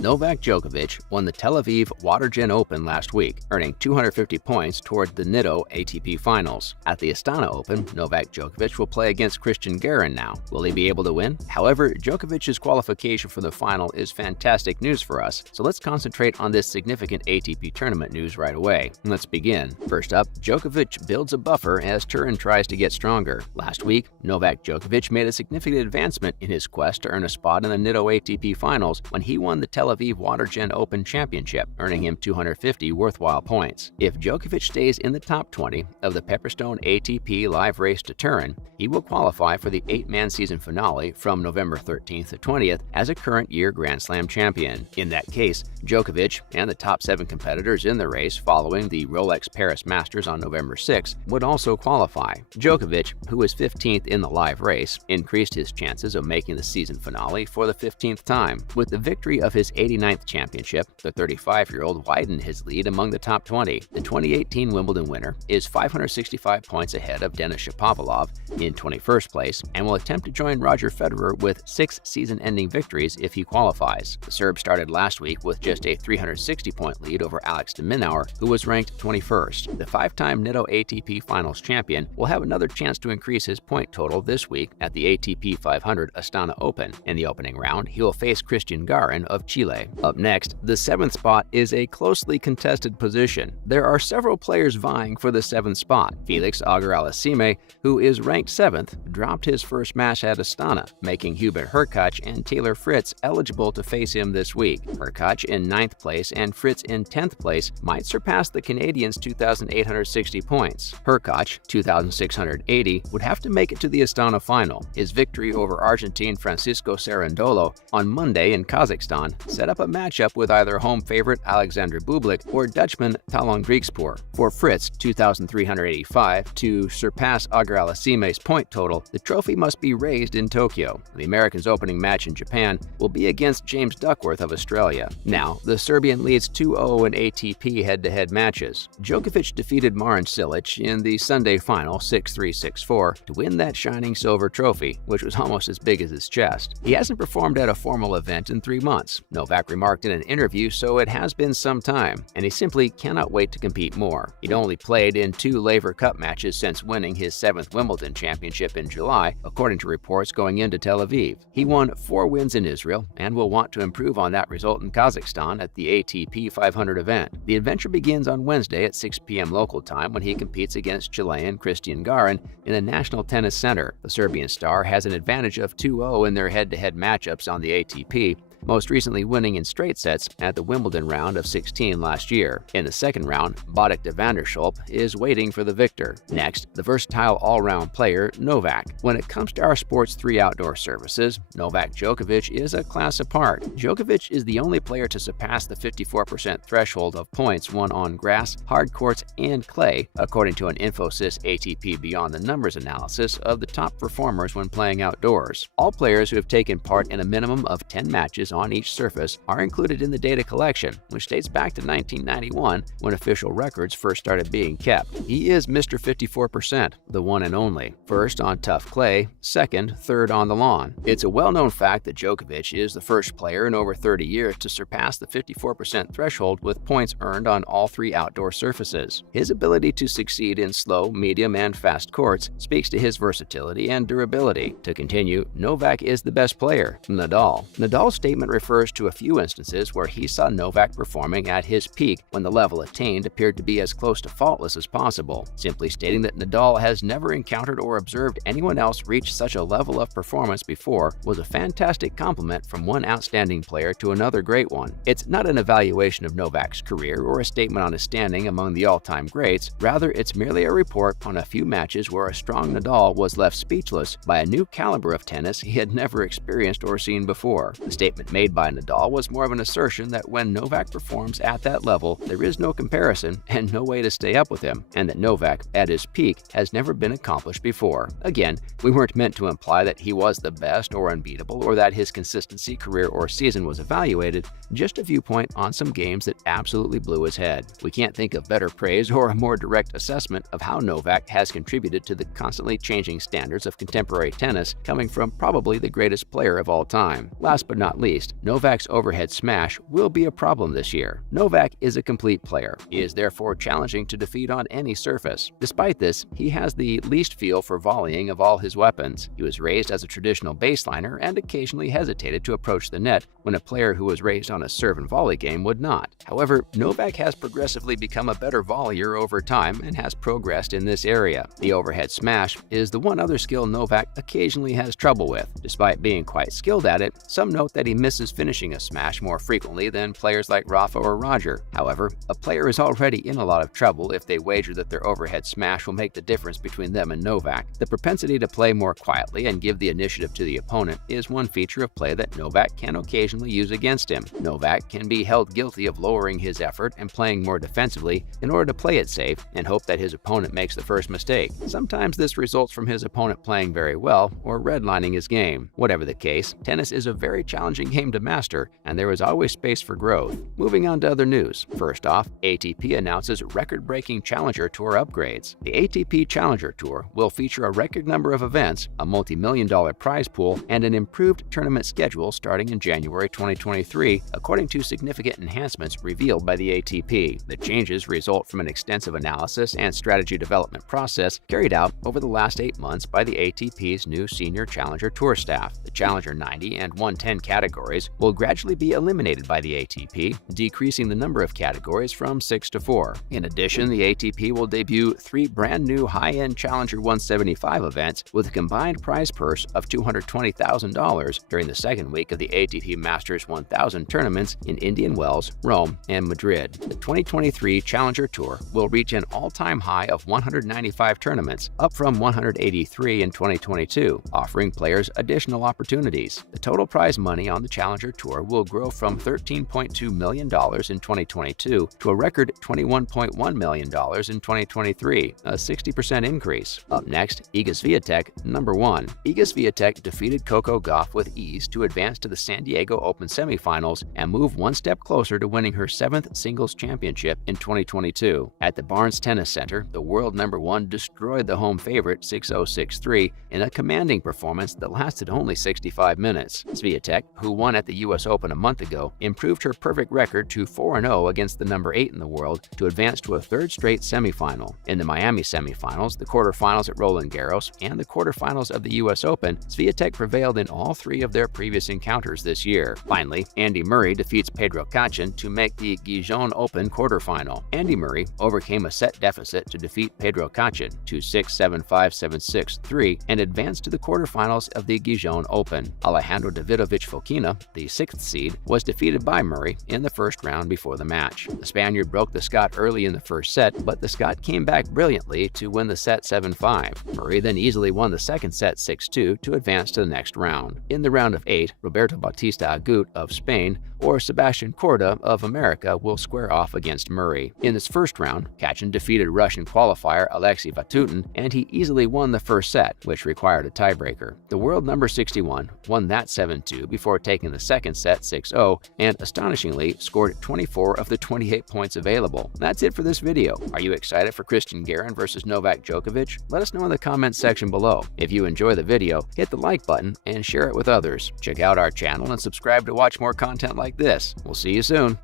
Novak Djokovic won the Tel Aviv Watergen Open last week, earning 250 points toward the Nitto ATP Finals. At the Astana Open, Novak Djokovic will play against Christian Garin now. Will he be able to win? However, Djokovic's qualification for the final is fantastic news for us, so let's concentrate on this significant ATP tournament news right away. Let's begin. First up, Djokovic builds a buffer as Turin tries to get stronger. Last week, Novak Djokovic made a significant advancement in his quest to earn a spot in the Nitto ATP Finals when he won the Tel Aviv Watergen Open Championship, earning him 250 worthwhile points. If Djokovic stays in the top 20 of the Pepperstone ATP Live Race to Turin, he will qualify for the 8-man season finale from November 13th to 20th as a current year Grand Slam champion. In that case, Djokovic and the top 7 competitors in the race following the Rolex Paris Masters on November 6th would also qualify. Djokovic, who is 15th in the live race, increased his chances of making the season finale for the 15th time. With the victory of his 89th championship, the 35-year-old widened his lead among the top 20. The 2018 Wimbledon winner is 565 points ahead of Denis Shapovalov in 21st place and will attempt to join Roger Federer with 6 season-ending victories if he qualifies. The Serb started last week with just a 360-point lead over Alex de Minaur, who was ranked 21st. The 5-time Nitto ATP Finals champion will have another chance to increase his point total this week at the ATP 500 Astana Open. In the opening round, he will face Christian Garin of Chile. Up next, the 7th spot is a closely contested position. There are several players vying for the 7th spot. Felix Auger-Aliassime, who is ranked 7th, dropped his first match at Astana, making Hubert Hurkacz and Taylor Fritz eligible to face him this week. Hurkacz in 9th place and Fritz in 10th place might surpass the Canadian's 2,860 points. Hurkacz, 2,680, would have to make it to the Astana final. His victory over Argentine Francisco Cerundolo on Monday in Kazakhstan set up a matchup with either home favorite Alexander Bublik or Dutchman Talon Griekspoor. For Fritz, 2,385, to surpass Auger-Aliassime's point total, the trophy must be raised in Tokyo. The American's opening match in Japan will be against James Duckworth of Australia. Now, the Serbian leads 2-0 in ATP head-to-head matches. Djokovic defeated Marin Cilic in the Sunday final 6-3, 6-4 to win that shining silver trophy, which was almost as big as his chest. He hasn't performed at a formal event in 3 months. Novak remarked in an interview, so it has been some time, and he simply cannot wait to compete more. He'd only played in 2 Laver Cup matches since winning his 7th Wimbledon championship in July, according to reports going into Tel Aviv. He won 4 wins in Israel and will want to improve on that result in Kazakhstan at the ATP 500 event. The adventure begins on Wednesday at 6 p.m. local time when he competes against Chilean Christian Garin in the National Tennis Center. The Serbian star has an advantage of 2-0 in their head-to-head matchups on the ATP, most recently winning in straight sets at the Wimbledon round of 16 last year. In the second round, Botic de van der Schulp is waiting for the victor. Next, the versatile all-round player Novak. When it comes to our sport's 3 outdoor surfaces, Novak Djokovic is a class apart. Djokovic is the only player to surpass the 54% threshold of points won on grass, hard courts, and clay, according to an Infosys ATP Beyond the Numbers analysis of the top performers when playing outdoors. All players who have taken part in a minimum of 10 matches on each surface are included in the data collection, which dates back to 1991 when official records first started being kept. He is Mr. 54%, the one and only. First on tough clay, second, third on the lawn. It's a well-known fact that Djokovic is the first player in over 30 years to surpass the 54% threshold with points earned on all 3 outdoor surfaces. His ability to succeed in slow, medium, and fast courts speaks to his versatility and durability. To continue, Novak is the best player. Nadal's statement refers to a few instances where he saw Novak performing at his peak when the level attained appeared to be as close to faultless as possible, simply stating that Nadal has never encountered or observed anyone else reach such a level of performance before was a fantastic compliment from one outstanding player to another great one. It's not an evaluation of Novak's career or a statement on his standing among the all-time greats, rather it's merely a report on a few matches where a strong Nadal was left speechless by a new caliber of tennis he had never experienced or seen before. The statement made by Nadal was more of an assertion that when Novak performs at that level, there is no comparison and no way to stay up with him, and that Novak, at his peak, has never been accomplished before. Again, we weren't meant to imply that he was the best or unbeatable or that his consistency, career, or season was evaluated, just a viewpoint on some games that absolutely blew his head. We can't think of better praise or a more direct assessment of how Novak has contributed to the constantly changing standards of contemporary tennis, coming from probably the greatest player of all time. Last but not least, least, Novak's overhead smash will be a problem this year. Novak is a complete player. He is therefore challenging to defeat on any surface. Despite this, he has the least feel for volleying of all his weapons. He was raised as a traditional baseliner and occasionally hesitated to approach the net when a player who was raised on a serve and volley game would not. However, Novak has progressively become a better volleyer over time and has progressed in this area. The overhead smash is the one other skill Novak occasionally has trouble with. Despite being quite skilled at it, some note that he misses finishing a smash more frequently than players like Rafa or Roger. However, a player is already in a lot of trouble if they wager that their overhead smash will make the difference between them and Novak. The propensity to play more quietly and give the initiative to the opponent is one feature of play that Novak can occasionally use against him. Novak can be held guilty of lowering his effort and playing more defensively in order to play it safe and hope that his opponent makes the first mistake. Sometimes this results from his opponent playing very well or redlining his game. Whatever the case, tennis is a very challenging game to master, and there is always space for growth. Moving on to other news. First off, ATP announces record-breaking Challenger Tour upgrades. The ATP Challenger Tour will feature a record number of events, a multi-million-dollar prize pool, and an improved tournament schedule starting in January 2023, according to significant enhancements revealed by the ATP. The changes result from an extensive analysis and strategy development process carried out over the last 8 months by the ATP's new senior Challenger Tour staff. The Challenger 90 and 110 categories will gradually be eliminated by the ATP, decreasing the number of categories from 6 to 4. In addition, the ATP will debut 3 brand new high-end Challenger 175 events with a combined prize purse of $220,000 during the second week of the ATP Masters 1000 tournaments in Indian Wells, Rome, and Madrid. The 2023 Challenger Tour will reach an all-time high of 195 tournaments, up from 183 in 2022, offering players additional opportunities. The total prize money on the Challenger Tour will grow from $13.2 million in 2022 to a record $21.1 million in 2023, a 60% increase. Up next, Iga Swiatek, number 1. Iga Swiatek defeated Coco Gauff with ease to advance to the San Diego Open semifinals and move one step closer to winning her 7th singles championship in 2022. At the Barnes Tennis Center, the world number 1 destroyed the home favorite 6-0-6-3 in a commanding performance that lasted only 65 minutes. Swiatek, who won at the US Open a month ago, improved her perfect record to 4-0 against the number 8 in the world to advance to a 3rd straight semifinal. In the Miami semifinals, the quarterfinals at Roland Garros, and the quarterfinals of the US Open, Swiatek prevailed in all 3 of their previous encounters this year. Finally, Andy Murray defeats Pedro Cachin to make the Gijón Open quarterfinal. Andy Murray overcame a set deficit to defeat Pedro Cachin 2-6, 7-5, 7-6, 3 and advanced to the quarterfinals of the Gijón Open. Alejandro Davidovich Fokina, the 6th seed, was defeated by Murray in the first round before the match. The Spaniard broke the Scot early in the first set, but the Scot came back brilliantly to win the set 7-5. Murray then easily won the second set 6-2 to advance to the next round. In the round of 8, Roberto Bautista Agut of Spain or Sebastian Corda of America will square off against Murray. In this first round, Cachin defeated Russian qualifier Alexei Vatutin, and he easily won the first set, which required a tiebreaker. The world number 61 won that 7-2 before taking the second set 6-0 and astonishingly scored 24 of the 28 points available. That's it for this video. Are you excited for Christian Garin versus Novak Djokovic? Let us know in the comments section below. If you enjoy the video, hit the like button and share it with others. Check out our channel and subscribe to watch more content like this. We'll see you soon.